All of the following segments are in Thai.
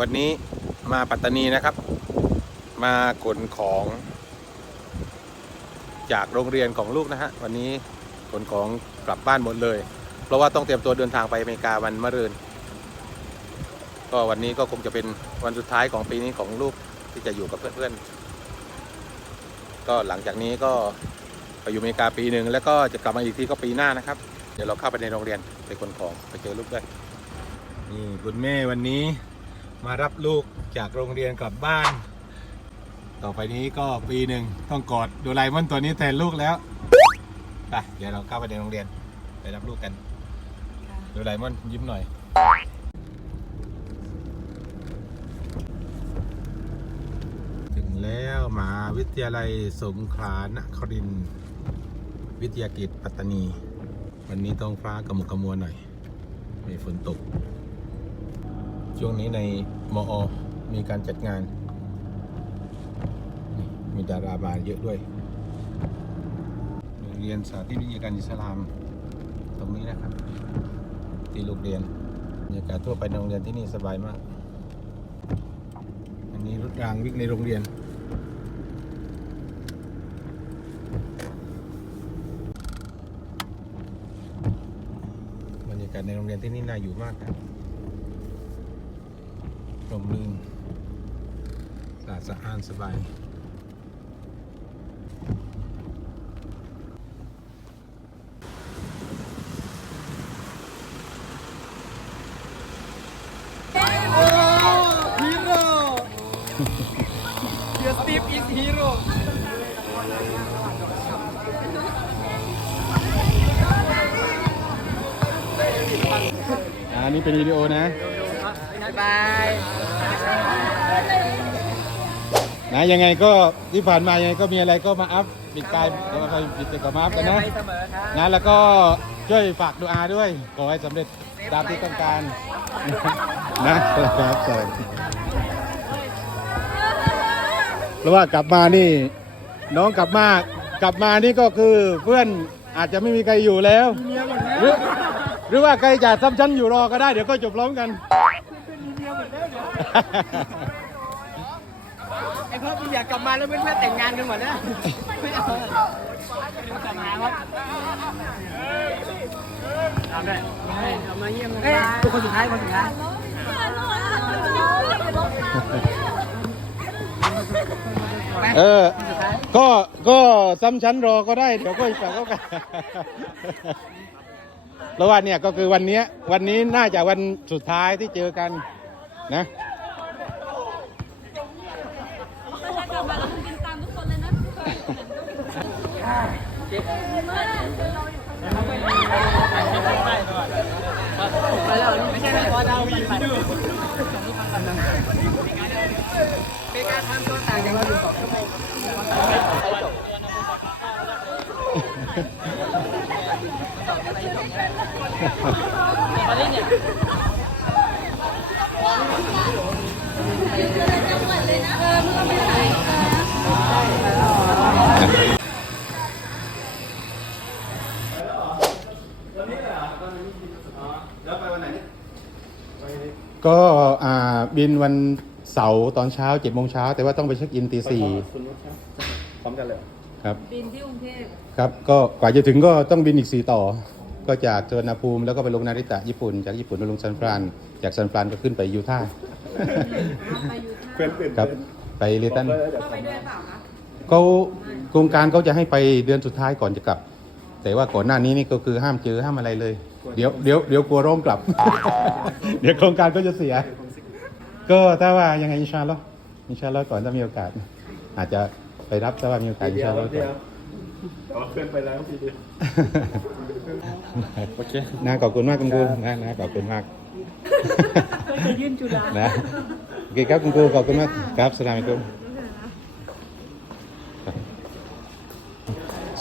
วันนี้มาปัตตานีนะครับ มาขนของ จากโรงเรียนของลูกนะฮะวันนี้ขนของกลับบ้านหมดเลย เพราะว่าต้องเตรียมตัวเดินทางไปอเมริกาวันมะรืน ก็วันนี้ก็คงจะเป็นวันสุดท้ายของปีนี้ของลูกที่จะอยู่กับเพื่อนๆ ก็หลังจากนี้ก็ไปอยู่อเมริกาปีหนึ่งแล้วก็จะกลับมาอีกทีก็ปีหน้านะครับ เดี๋ยวเราเข้าไปในโรงเรียนไปขนของไปเจอลูกด้วยนี่คุณแม่วันนี้ มารับลูกจากโรงเรียนกลับบ้าน ต่อไปนี้ก็ปีหนึ่งต้องกอดดราเอมอนตัวนี้แทนลูกแล้วไปเดี๋ยวเราเข้าไปในโรงเรียนไปรับลูกกันดราเอมอนยิ้มหน่อยถึงแล้วมหาวิทยาลัยสงขลานครินวิทยาเขตปัตตานี วันนี้ท้องฟ้ากระมุกกระมัวหน่อย มีฝนตก ช่วงนี้ในมอ มีการจัดงาน มีดารามาเยอะด้วย โรงเรียนสาธิตวิทยาการอิสลาม ตรงนี้นะครับ ที่ลูกเรียนบรรยากาศทั่วไปในโรงเรียนที่นี่สบายมาก อันนี้รถรางวิ่งในโรงเรียนบรรยากาศในโรงเรียนที่นี่น่าอยู่มากครับ ร่มรื่นสะอาดสะอ้านสบาย Hero! Your Steve is hero! อันนี้เป็นวิดีโอนะ บ๊ายบายนะยังไงก็ที่ผ่านมายังไงก็มีอะไรก็มาอัพปิดกายแล้วก็ไปปิดติดกับมาอัพกันนะไปเสมอครับนะแล้วก็ช่วยฝากดูอาด้วย ขอให้สำเร็จตามที่ต้องการนะครับสวัสดีเพราะว่ากลับมานี่ น้องกลับมากลับมานี่ก็คือเพื่อนอาจจะไม่มีใครอยู่แล้ว หรือหรือว่าใครจะซ้ำชั้นอยู่รอก็ได้เดี๋ยวก็จบพร้อมกัน ไอ้พ่อมึงอยากกลับมาแล้วเพื่อนๆแต่งงานกันหมดนะไม่เอากลับมาครับทำได้กลับมาเยี่ยมเอ้ยคนสุดท้ายคนสุดท้ายเออ ก็ ก็ซ้ำชั้นรอก็ได้ เดี๋ยวก็อีกฝั่งก็กันแล้วว่าเนี่ยก็คือวันเนี้ยวันนี้น่าจะวันสุดท้ายที่เจอกันนะ ไปแล้วไม่ใช่ไม่พอดาววีไปเป็นการทำตัวต่างจากเราอยู่สองชั่วโมง ก็อ่าบินวันเสาร์ตอนเช้าเจ็ดโมงเช้าแต่ว่าต้องไปเช็คอินตีสี่พร้อมกันเลยครับบินที่กรุงเทพครับก็กว่าจะถึงก็ต้องบินอีกสี่ต่อ ก็จากเจอนาภูมิแล้วก็ไปลงนาริตะญี่ปุ่น จากญี่ปุ่นไปลงซันฟรานจากซันฟรานก็ขึ้นไปยูทาห์ ไปยูทาเพื่อนห์เปลี่ยนครับไป เลตันเข้าไปด้วยเปล่าคะเขาโครงการเขาจะให้ไปเดือนสุดท้ายก่อนจะกลับ แต่ว่าก่อนหน้านี้นี่ก็คือห้ามเจอห้ามอะไรเลย เดี๋ยวเดี๋ยวเดี๋ยวกลัวร้องกลับ เดี๋ยวโครงการก็จะเสีย ก็ถ้าว่ายังไงอินชาอัลลอฮ์อินชาอัลลอฮ์ก่อนถ้ามีโอกาส อาจจะไปรับถ้าว่ามีโอกาสอินเดียชาวอัลลอฮ์เดีก่ยอวนอ๋อเพื่อนไปแล้วทีเดียวโอเคนะขอบคุณมากคุณครูนะนะขอบคุณมากจะยื่นจุฬานะโอ เคครับคุณครูขอบคุณมากครับสลามอะลัยกุม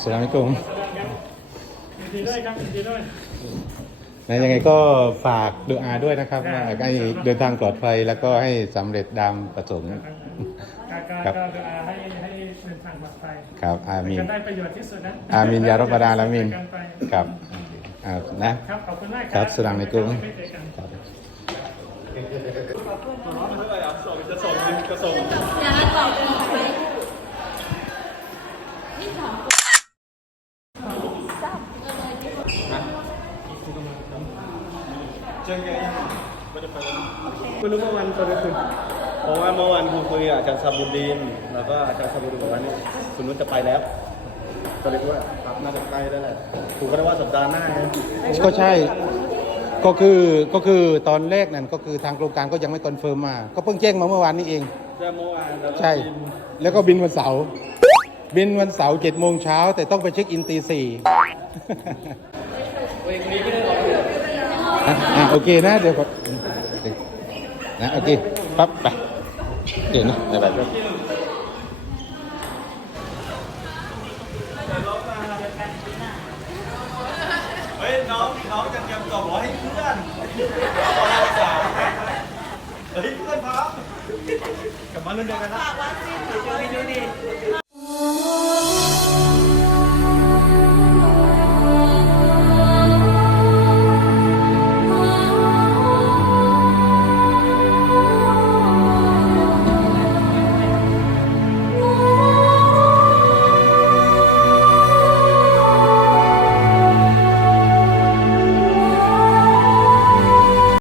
สลามอะลัยกุมนะยังไงก็ฝากดูอาด้วยนะครับว่าให้เดินทางปลอดภัยแล้วก็ให้สำเร็จดามประสงค์ก็ก็ครับก็ก็ให้ให้เดินทางปลอดภัยครับอามีนกันได้ประโยชน์ที่สุดนะอามีนยารับบาดาลอามีนเจอกันไปครับอ่านะครับขอบคุณมากครับสลามอะลัยกุมไม่เจอกันครับก็ส่งอย่าละต่อต่อไปเจอไงไม่ได้ไปไม่รู้เมื่อวันตอนนี้คือเพราะว่าเมื่อวานครูคุยกับอาจารย์ซาบุดีนแล้วก็อาจารย์ซาบุดีนบอกว่านี่คุณนุชจะไปแล้วก็เลยคิดว่าครับน่าจะใกล้ได้แหละครูก็ได้ว่าสัปดาห์หน้าไงก็ใช่ ก็คือก็คือตอนแรกนั่นก็คือทางโครงการก็ยังไม่คอนเฟิร์มมา ก็เพิ่งแจ้งมาเมื่อวานนี้เอง แจ้งเมื่อวานแล้วก็ใช่ บินแล้วก็บินวันเสาร์บินวันเสาร์เจ็ดโมงเช้าแต่ต้องไปเช็คอินตีสี่อะอะโอเคนะเดี๋ยวก่อนนะโอเคปั๊บไปเดี๋ยวนะบ๊ายบายครับเฮ้ยน้องน้องจะเตรียมตัวบอกให้ เฮ้ยเพื่อนพร้อมกลับมาเรื่องเดียวกันนะวัคซีนดิดูดิ